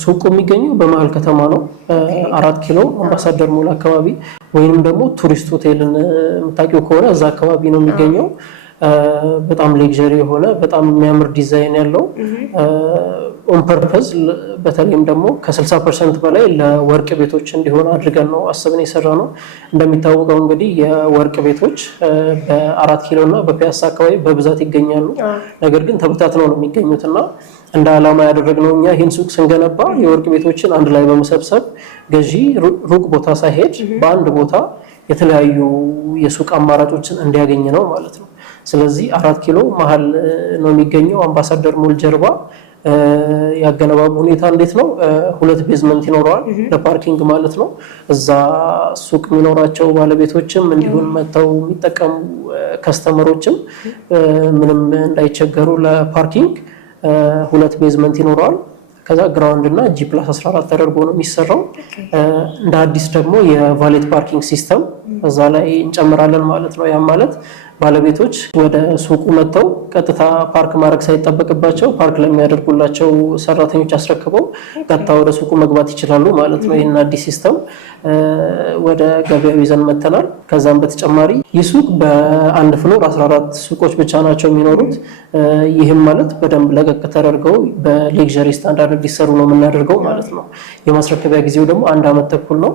ሱቁ የሚገኘው በመሃል ከተማ ነው። 4 ኪሎ አምባሳደር ሞል አካባቢ ወይንም ደግሞ ቱሪስት ሆቴልን የምታውቂው ከሆነ እዛ አካባቢ ነው የሚገኘው። በጣም ሌክዠሪ የሆነ በጣም የሚያምር ዲዛይን ያለው ኦን ፐርፐዝ በተለይም ደግሞ ከ60% በላይ ለወርቅ ቤቶች እንዲሆን አድርገን ነው አስበን የሰራነው። እንደሚታወቀው እንግዲህ የወርቅ ቤቶች በ4 ኪሎ እና በፒያሳ አካባቢ በብዛት ይገኛሉ። ነገር ግን ተበታትነው ነው የሚገኙትና እንደ ዓላማ ያደረግነው እኛ ይህን ሱቅ ስንገነባ የወርቅ ቤቶችን አንድ ላይ በመሰብሰብ ገዢ ሩቅ ቦታ ሳይሄድ በአንድ ቦታ የተለያዩ የሱቅ አማራጮችን እንዲያገኝ ነው ማለት ነው። ስለዚህ 4 ኪሎ መሃል ነው የሚገኘው አምባሳደር ሞል ጀርባ። ያገነባቡ ሁኔታ እንዴት ነው? 2 ቤዝመንት ይኖረዋል ለፓርኪንግ ማለት ነው። እዛ ሱቅ የሚኖራቸው ባለቤቶችም እንዲሁም መተው የሚጠቀሙ ከስተመሮችም ምንም እንዳይቸገሩ ለፓርኪንግ 2 ቤዝመንት ይኖረዋል። ከዛ ግራውንድ እና G+14 ተደርጎ ነው የሚሰራው። እንደ አዲስ ደግሞ የቫሌት ፓርኪንግ ሲስተም እዛ ላይ እንጨምራለን ማለት ነው። ያ ማለት ባለቤቶች ወደ ሱቁ መተው ቀጥታ ፓርክ ማድረግ ሳይጠበቅባቸው ፓርክ ለሚያደርጉላቸው ሰራተኞች አስረክበው ቀጥታ ወደ ሱቁ መግባት ይችላሉ ማለት ነው። ይሄን አዲስ ሲስተም ወደ ገበያው ይዘን መተናል። ከዛም በተጨማሪ ይህ ሱቅ በአንድ ፍሎር 14 ሱቆች ብቻ ናቸው የሚኖሩት። ይህም ማለት በደንብ ለቀቅ ተደርገው በሌክዠሪ ስታንዳርድ እንዲሰሩ ነው የምናደርገው ማለት ነው። የማስረከቢያ ጊዜው ደግሞ 1 ዓመት ተኩል ነው።